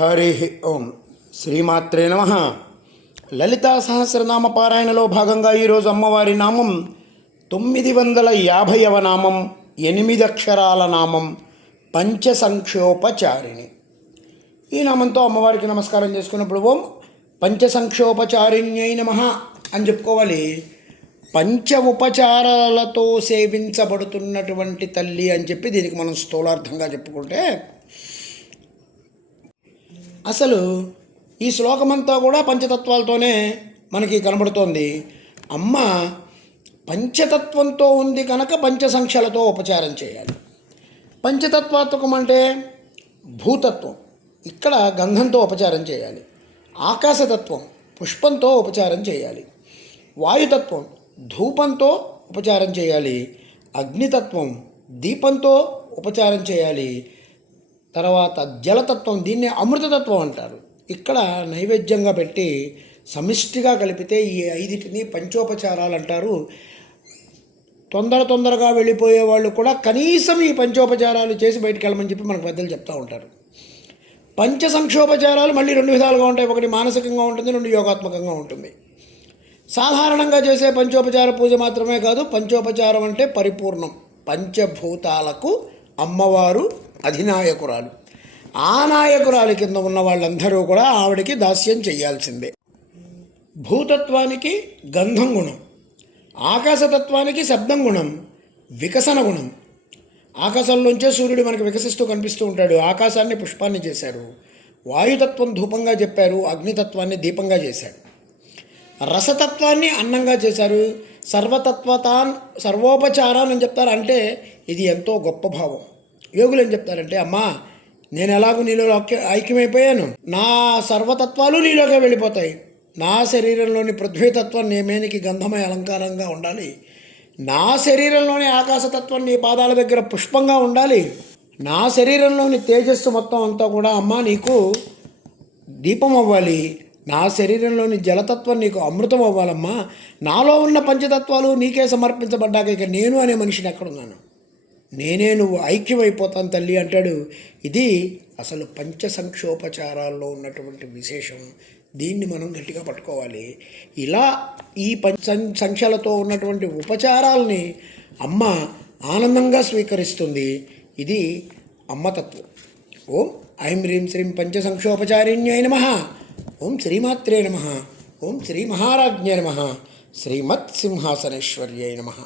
హరి ఓం శ్రీమాత్రే నమః. లలితా సహస్రనామ పారాయణలో భాగంగా ఈరోజు అమ్మవారి నామం 950వ నామం, 8 అక్షరాల నామం, పంచసంక్షోపచారిణి. ఈ నామంతో అమ్మవారికి నమస్కారం చేసుకున్నప్పుడు ఓం పంచసంక్షోపచారిణ్యై నమః అని చెప్పుకోవాలి. పంచ ఉపచారాలతో సేవించబడుతున్నటువంటి తల్లి అని చెప్పి దీనికి మనం స్థూలార్థంగా చెప్పుకుంటే, అసలు ఈ శ్లోకమంతా కూడా పంచతత్వాలతోనే మనకి కనబడుతోంది. అమ్మ పంచతత్వంతో ఉంది కనుక పంచసంఖ్యలతో ఉపచారం చేయాలి. పంచతత్వాత్మకం అంటే భూతత్వం, ఇక్కడ గంధంతో ఉపచారం చేయాలి. ఆకాశతత్వం పుష్పంతో ఉపచారం చేయాలి. వాయుతత్వం ధూపంతో ఉపచారం చేయాలి. అగ్నితత్వం దీపంతో ఉపచారం చేయాలి. తర్వాత జలతత్వం, దీన్ని అమృతతత్వం అంటారు. ఇక్కడ నైవేద్యంగా పెట్టి సమిష్టిగా కలిపితే ఈ 5 పంచోపచారాలు అంటారు. తొందరగా వెళ్ళిపోయే వాళ్ళు కూడా కనీసం ఈ పంచోపచారాలు చేసి బయటికి వెళ్ళమని చెప్పి మనకు పెద్దలు చెప్తూ ఉంటారు. పంచసంక్షోపచారాలు మళ్ళీ 2 విధాలుగా ఉంటాయి. ఒకటి మానసికంగా ఉంటుంది, 2 యోగాత్మకంగా ఉంటుంది. సాధారణంగా చేసే పంచోపచార పూజ మాత్రమే కాదు, పంచోపచారం అంటే పరిపూర్ణం. పంచభూతాలకు అమ్మవారు అధినాయకురాలు. ఆ నాయకురాలి కింద ఉన్న వాళ్ళందరూ కూడా ఆవిడకి దాస్యం చేయాల్సిందే. భూతత్వానికి గంధం గుణం, ఆకాశతత్వానికి శబ్దం గుణం, వికసన గుణం. ఆకాశంలోంచే సూర్యుడు మనకు వికసిస్తూ కనిపిస్తూ ఉంటాడు. ఆకాశాన్ని పుష్పాన్ని చేశారు. వాయుతత్వం ధూపంగా చెప్పారు. అగ్నితత్వాన్ని దీపంగా చేశారు. రసతత్వాన్ని అన్నంగా చేశారు. సర్వోపచారాన్ని అని చెప్తారు. అంటే ఇది ఎంతో గొప్ప భావం. యోగులు ఏం చెప్తారంటే, అమ్మా నేను ఎలాగూ నీలో ఐక్యమైపోయాను, నా సర్వతత్వాలు నీలోకే వెళ్ళిపోతాయి. నా శరీరంలోని పృథ్వీతత్వం నీ మేనికి గంధమయ అలంకారంగా ఉండాలి. నా శరీరంలోని ఆకాశతత్వం నీ పాదాల దగ్గర పుష్పంగా ఉండాలి. నా శరీరంలోని తేజస్సు మొత్తం అంతా కూడా అమ్మా నీకు దీపం అవ్వాలి. నా శరీరంలోని జలతత్వం నీకు అమృతం అవ్వాలమ్మా. నాలో ఉన్న పంచతత్వాలు నీకే సమర్పించబడ్డాక ఇక నేను అనే మనిషిని ఎక్కడున్నాను, నేనే నువ్వు ఐక్యమైపోతాను తల్లి అంటాడు. ఇది అసలు పంచసంక్షోపచారాల్లో ఉన్నటువంటి విశేషం. దీన్ని మనం గట్టిగా పట్టుకోవాలి. ఇలా ఈ సంఖ్యలతో ఉన్నటువంటి ఉపచారాలని అమ్మ ఆనందంగా స్వీకరిస్తుంది. ఇది అమ్మతత్వం. ఓం ఐం హ్రీం శ్రీం పంచసంక్షోపచారిణ్యై నమః. ఓం శ్రీమాత్రే నమః. ఓం శ్రీ మహారాజ్ఞే నమః. శ్రీమత్ సింహాసనేశ్వర్యై నమః.